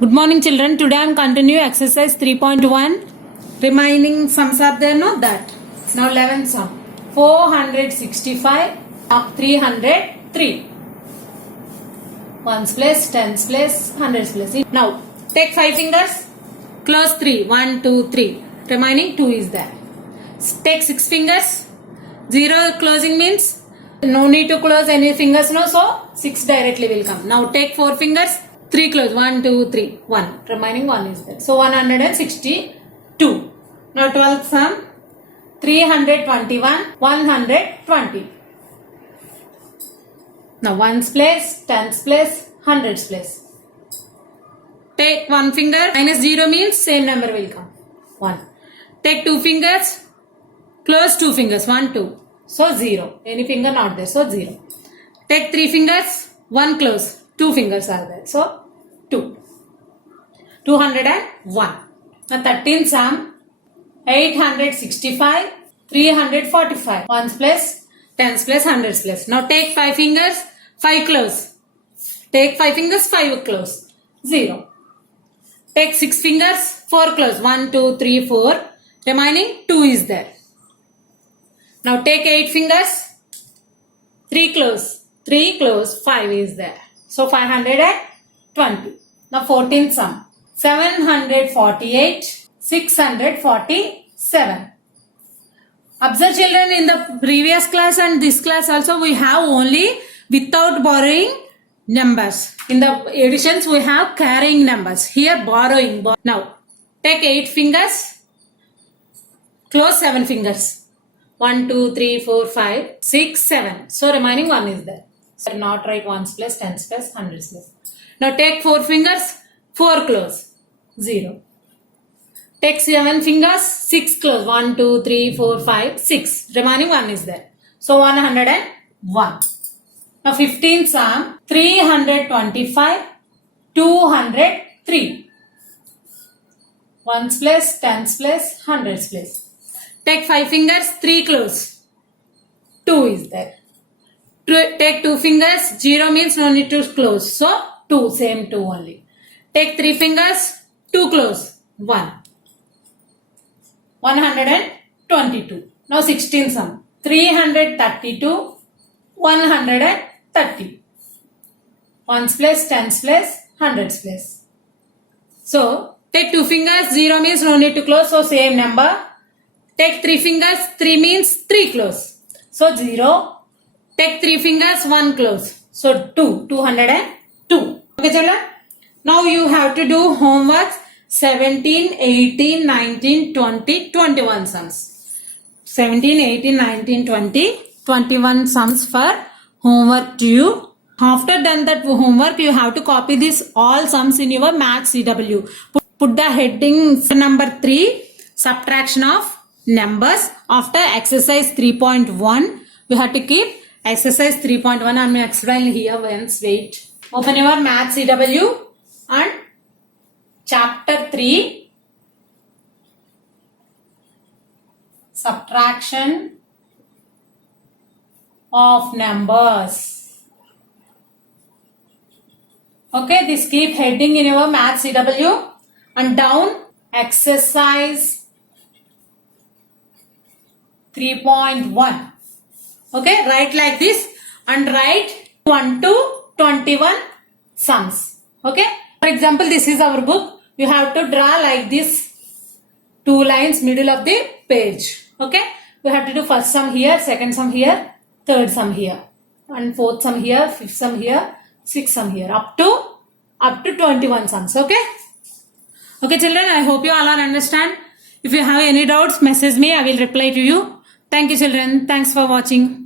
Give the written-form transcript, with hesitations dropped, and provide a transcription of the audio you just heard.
Good morning children. Today I am continue exercise 3.1. Remaining sums are there, no? That. Now 11 sum. 465 of 303. Ones place, tens place, hundreds place. Now take 5 fingers. Close 3. 1, 2, 3. Remaining 2 is there. Take 6 fingers. 0 closing means no need to close any fingers, no? So 6 directly will come. Now take 4 fingers. 3 close. 1, 2, 3. 1. Remaining 1 is there. So 162. Now 12th sum. 321. 120. Now ones place, tens place, hundreds place. Take 1 finger. Minus 0 means same number will come. 1. Take 2 fingers. Close 2 fingers. 1, 2. So 0. Any finger not there. So 0. Take 3 fingers. 1 close. 2 fingers are there. So 2. 201. Now 13th sum. 865. 345. Ones place, tens place, hundreds place. Now take 5 fingers. 5 close. Take 5 fingers. 5 close. 0. Take 6 fingers. 4 close. 1, 2, 3, 4. Remaining 2 is there. Now take 8 fingers. 3 close. 3 close. 5 is there. So 520. Now 14th sum. 748. 647. Observe children, in the previous class and this class also we have only without borrowing numbers. In the additions we have carrying numbers. Here borrowing. Now take 8 fingers. Close 7 fingers. 1, 2, 3, 4, 5, 6, 7. So remaining 1 is there. So not write ones place, tens place, hundreds place. Now take 4 fingers. 4 close. 0. Take 7 fingers. 6 close. 1, 2, 3, 4, 5, 6. Remaining 1 is there. So 101. Now 15th sum. 325. 203. Ones place, tens place, hundreds place. Take 5 fingers. 3 close. 2 is there. Take 2 fingers. 0 means no need to close. So 2. Same 2 only. Take 3 fingers. 2 close. 1. 122. Now 16th sum. 332. 130. Ones place, tens place, hundreds place. So take 2 fingers. 0 means no need to close. So same number. Take 3 fingers. 3 means 3 close. So 0. Take 3 fingers. 1 close. So 2. 202. Okay children. Now you have to do homework 17, 18, 19, 20, 21 sums. 17, 18, 19, 20, 21 sums for homework to you. After done that homework, you have to copy this all sums in your math CW. Put the heading number 3, subtraction of numbers. After exercise 3.1, we have to keep exercise 3.1. I am explaining here once. Wait. Open your math CW and chapter 3, subtraction of numbers. Okay, this keep heading in your math CW and down exercise 3.1. Okay, write like this and write 1 to 21 sums. Okay, for example, this is our book. You have to draw like this 2 lines middle of the page. Okay, we have to do first sum here, second sum here, third sum here, and fourth sum here, fifth sum here, sixth sum here, up to 21 sums. Okay. Okay children, I hope you all understand. If you have any doubts, message me. I will reply to you. Thank you children. Thanks for watching.